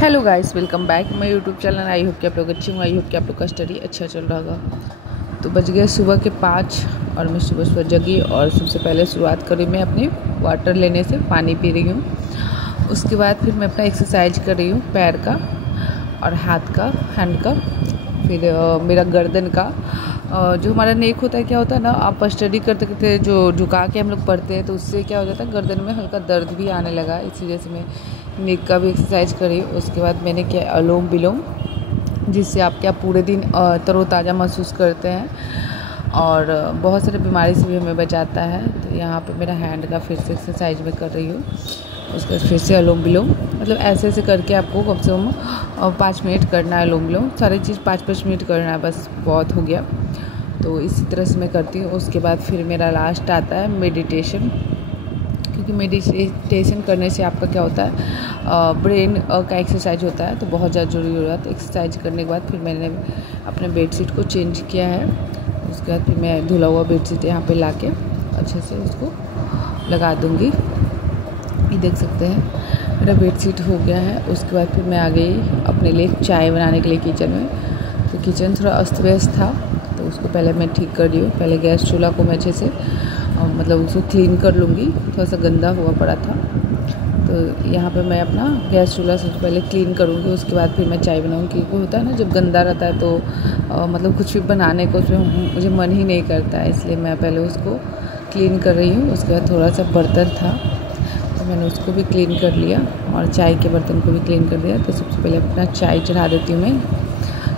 Hello guys, welcome back my YouTube channel. I hope कि आप लोग अच्छे होंगे। आई होप कि आप लोग का स्टडी अच्छा चल रहा होगा। तो बज गए सुबह के 5 और मैं सुबह जगी और सबसे पहले शुरुआत करी मैं अपने वाटर लेने से, पानी पी रही हूँ। उसके बाद फिर मैं अपना एक्सरसाइज कर रही हूँ, पैर का और हाथ का, हैंड का, फिर मेरा गर्दन का। जो हमारा नेक होता है, क्या होता है ना, आप स्टडी करते करते जो झुका के हम लोग पढ़ते हैं तो उससे क्या हो जाता है, गर्दन में हल्का दर्द भी आने लगा। इसी वजह से मैं नेक का भी एक्सरसाइज करी। उसके बाद मैंने किया अनुलोम विलोम, जिससे आप क्या पूरे दिन तरोताज़ा महसूस करते हैं और बहुत सारे बीमारी से भी हमें बचाता है। तो यहाँ पे मेरा हैंड का फिर से एक्सरसाइज मैं कर रही हूँ। उसके बाद फिर से अनुलोम विलोम, मतलब ऐसे ऐसे करके आपको कम से कम 5 मिनट करना है। अनुलोम विलोम सारी चीज़ 5-5 मिनट करना है, बस बहुत हो गया। तो इसी तरह से मैं करती हूँ। उसके बाद फिर मेरा लास्ट आता है मेडिटेशन, क्योंकि मेडिटेशन करने से आपका क्या होता है, ब्रेन का एक्सरसाइज होता है, तो बहुत ज़्यादा ज़रूरी हो रहा है। तो एक्सरसाइज करने के बाद फिर मैंने अपने बेडशीट को चेंज किया है। उसके बाद फिर मैं धुला हुआ बेडशीट यहाँ पे लाके अच्छे से उसको लगा दूँगी। ये देख सकते हैं मेरा बेडशीट हो गया है। उसके बाद फिर मैं आ गई अपने लिए चाय बनाने के लिए किचन में। तो किचन थोड़ा अस्त व्यस्त था, तो उसको पहले मैं ठीक कर रही हूँ। पहले गैस चूल्हा को मैं अच्छे से मतलब उसको क्लीन कर लूँगी, थोड़ा सा गंदा हुआ पड़ा था। तो यहाँ पे मैं अपना गैस चूल्हा सबसे पहले क्लीन करूँगी। उसके बाद फिर मैं चाय बनाऊँगी, क्योंकि होता है ना, जब गंदा रहता है तो मतलब कुछ भी बनाने को उसमें मुझे मन ही नहीं करता है, इसलिए मैं पहले उसको क्लीन कर रही हूँ। उसके बाद थोड़ा सा बर्तन था तो मैंने उसको भी क्लीन कर लिया और चाय के बर्तन को भी क्लीन कर दिया। तो सबसे पहले अपना चाय चढ़ा देती हूँ।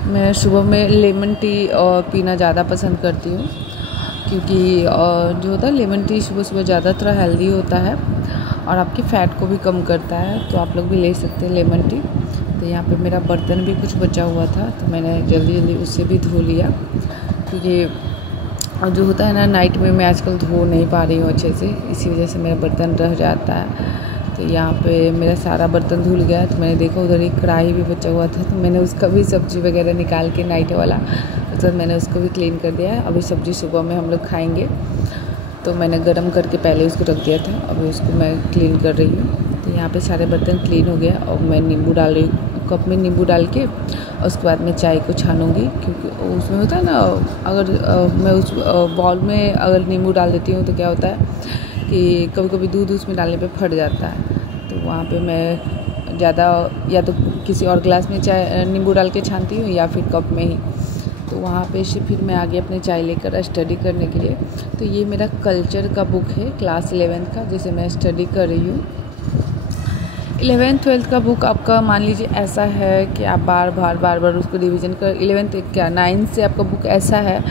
मैं सुबह में लेमन टी पीना ज़्यादा पसंद करती हूँ, क्योंकि जो होता है लेमन टी सुबह सुबह ज़्यादा थोड़ा हेल्दी होता है और आपके फ़ैट को भी कम करता है। तो आप लोग भी ले सकते हैं लेमन टी। तो यहाँ पे मेरा बर्तन भी कुछ बचा हुआ था, तो मैंने जल्दी जल्दी उससे भी धो लिया, क्योंकि जो होता है ना, नाइट में मैं आजकल धो नहीं पा रही हूँ अच्छे से, इसी वजह से मेरा बर्तन रह जाता है। तो यहाँ पे मेरा सारा बर्तन धुल गया। तो मैंने देखा उधर एक कढ़ाई भी बचा हुआ था, तो मैंने उसका भी सब्ज़ी वगैरह निकाल के, नाइट वाला, तो मैंने उसको भी क्लीन कर दिया है। अभी सब्ज़ी सुबह में हम लोग खाएंगे, तो मैंने गर्म करके पहले उसको रख दिया था। अभी उसको मैं क्लीन कर रही हूँ। तो यहाँ पे सारे बर्तन क्लीन हो गया और मैं नींबू डाल रही हूँ, कप में नींबू डाल के। और उसके बाद मैं चाय को छानूँगी, क्योंकि उसमें होता है ना, अगर मैं उस बॉल में अगर नींबू डाल देती हूँ तो क्या होता है कि कभी कभी दूध उसमें डालने पे फट जाता है। तो वहाँ पे मैं ज़्यादा या तो किसी और ग्लास में चाय नींबू डाल के छानती हूँ या फिर कप में ही। तो वहाँ पे से फिर मैं आगे अपने चाय लेकर स्टडी करने के लिए। तो ये मेरा कल्चर का बुक है, क्लास 11th का, जिसे मैं स्टडी कर रही हूँ। 11th-12th का बुक आपका मान लीजिए ऐसा है कि आप बार बार उसको रिवीजन कर। 11th क्या 9th से आपका बुक ऐसा है।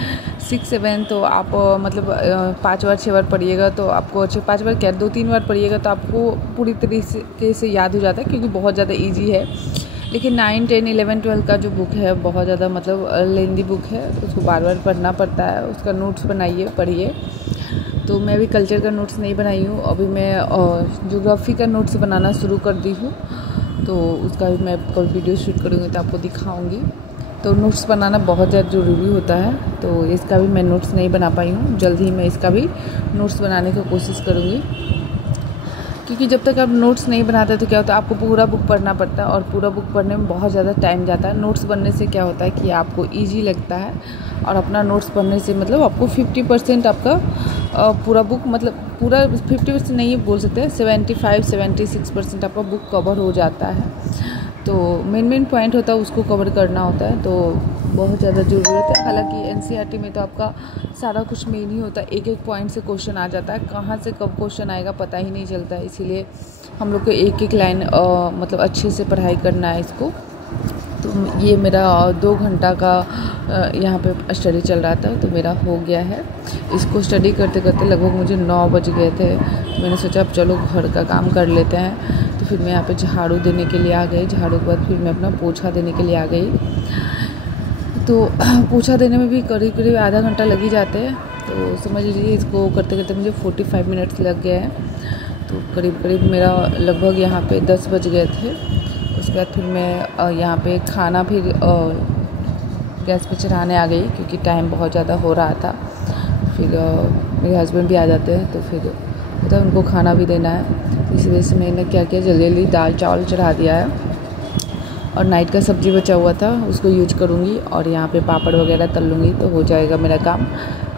6-7 तो आप मतलब 5 बार 6 बार पढ़िएगा तो आपको अच्छे, 5 बार क्या 2-3 बार पढ़िएगा तो आपको पूरी तरीके से याद हो जाता है, क्योंकि बहुत ज़्यादा ईजी है। लेकिन 9, 10, 11, 12 का जो बुक है बहुत ज़्यादा मतलब लेंदी बुक है, उसको बार बार पढ़ना पड़ता है। उसका नोट्स बनाइए, पढ़िए। तो मैं अभी कल्चर का नोट्स नहीं बनाई हूँ, अभी मैं ज्योग्राफी का नोट्स बनाना शुरू कर दी हूँ। तो उसका भी मैं कल वीडियो शूट करूँगी तो आपको दिखाऊँगी। तो नोट्स बनाना बहुत ज़्यादा ज़रूरी होता है, तो इसका भी मैं नोट्स नहीं बना पाई हूँ। जल्द ही मैं इसका भी नोट्स बनाने की कोशिश करूँगी, क्योंकि जब तक आप नोट्स नहीं बनाते तो क्या होता है, आपको पूरा बुक पढ़ना पड़ता है और पूरा बुक पढ़ने में बहुत ज़्यादा टाइम जाता है। नोट्स बनने से क्या होता है कि आपको इजी लगता है, और अपना नोट्स पढ़ने से मतलब आपको 50% आपका पूरा बुक, मतलब पूरा 50% नहीं बोल सकते, 75-76% आपका बुक कवर हो जाता है। तो मेन पॉइंट होता है उसको कवर करना होता है, तो बहुत ज़्यादा ज़रूरत है। हालांकि एनसीईआरटी में तो आपका सारा कुछ मेन ही होता है, एक एक पॉइंट से क्वेश्चन आ जाता है, कहाँ से कब क्वेश्चन आएगा पता ही नहीं चलता है। इसीलिए हम लोग को एक एक लाइन मतलब अच्छे से पढ़ाई करना है इसको। तो ये मेरा 2 घंटा का यहाँ पे स्टडी चल रहा था, तो मेरा हो गया है। इसको स्टडी करते करते लगभग मुझे 9 बज गए थे। तो मैंने सोचा अब चलो घर का काम कर लेते हैं। तो फिर मैं यहाँ पे झाड़ू देने के लिए आ गई। झाड़ू के बाद फिर मैं अपना पोछा देने के लिए आ गई। तो पोछा देने में भी करीब करीब आधा घंटा लग ही जाते हैं, तो समझ लीजिए इसको करते करते मुझे 45 मिनट्स लग गए हैं। तो करीब करीब मेरा लगभग यहाँ पे 10 बज गए थे। उसके बाद फिर मैं यहाँ पे खाना फिर गैस पे चढ़ाने आ गई, क्योंकि टाइम बहुत ज़्यादा हो रहा था। फिर मेरे हस्बैंड भी आ जाते हैं, तो फिर होता है उनको खाना भी देना है। इसी वजह से मैंने क्या किया, जल्दी जल्दी दाल चावल चढ़ा दिया है। और नाइट का सब्ज़ी बचा हुआ था उसको यूज करूँगी और यहाँ पे पापड़ वगैरह तल लूँगी तो हो जाएगा मेरा काम।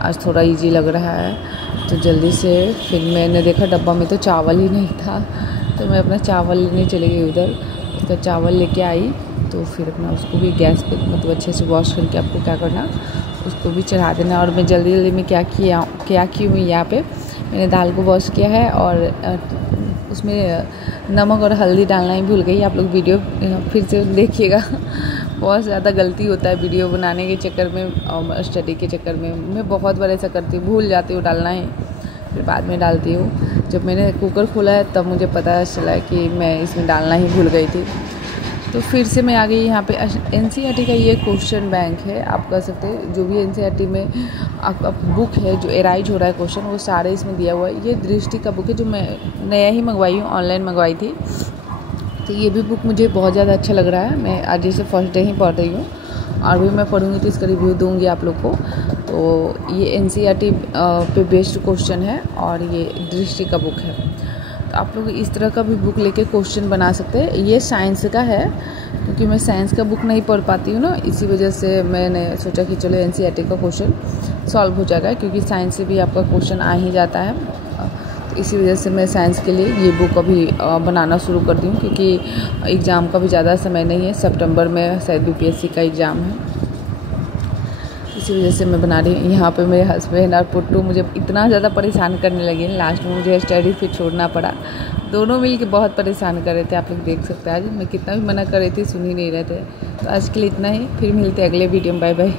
आज थोड़ा इजी लग रहा है तो जल्दी से फिर मैंने देखा डब्बा में तो चावल ही नहीं था, तो मैं अपना चावल लेने चली गई उधर। उसका चावल लेके आई तो फिर अपना उसको भी गैस पे मतलब अच्छे से वॉश करके आपको क्या करना उसको भी चढ़ा देना। और मैं जल्दी जल्दी में क्या की हूँ, यहाँ पे मैंने दाल को वॉश किया है और उसमें नमक और हल्दी डालना ही भूल गई। आप लोग वीडियो फिर से देखिएगा, बहुत ज़्यादा गलती होता है वीडियो बनाने के चक्कर में और स्टडी के चक्कर में। मैं बहुत बार ऐसा करती हूँ, भूल जाती हूँ डालना ही, फिर बाद में डालती हूँ। जब मैंने कुकर खोला है तब मुझे पता चला कि मैं इसमें डालना ही भूल गई थी। तो फिर से मैं आ गई यहाँ पे। एनसीईआरटी का ये क्वेश्चन बैंक है, आप कह सकते हैं जो भी एनसीईआरटी में आपका बुक है जो एराइज हो रहा है क्वेश्चन वो सारे इसमें दिया हुआ है। ये दृष्टि का बुक है जो मैं नया ही मंगवाई हूँ, ऑनलाइन मंगवाई थी। तो ये भी बुक मुझे बहुत ज़्यादा अच्छा लग रहा है। मैं आज जैसे फर्स्ट डे ही पढ़ रही हूँ और भी मैं पढ़ूँगी तो इसका रिव्यू दूँगी आप लोग को। तो ये एनसीईआरटी पे बेस्ड क्वेश्चन है और ये दृष्टि का बुक है। तो आप लोग इस तरह का भी बुक लेके क्वेश्चन बना सकते हैं। ये साइंस का है क्योंकि मैं साइंस का बुक नहीं पढ़ पाती हूँ ना, इसी वजह से मैंने सोचा कि चलो एनसीईआरटी का क्वेश्चन सॉल्व हो जाएगा, क्योंकि साइंस से भी आपका क्वेश्चन आ ही जाता है। तो इसी वजह से मैं साइंस के लिए ये बुक अभी बनाना शुरू कर दी हूँ, क्योंकि एग्ज़ाम का भी ज़्यादा समय नहीं है, सितंबर में शायद बीपीएससी का एग्ज़ाम है। इसी वजह से मैं बना रही हूँ। यहाँ पे मेरे हस्बैंड और पुट्टू मुझे इतना ज़्यादा परेशान करने लगे, लास्ट में मुझे स्टडी फिर छोड़ना पड़ा। दोनों मिलके बहुत परेशान कर रहे थे, आप लोग देख सकते हैं। आज मैं कितना भी मना कर रही थी सुन ही नहीं रहे थे। तो आज के लिए इतना ही, फिर मिलते हैं अगले वीडियो में। Bye bye.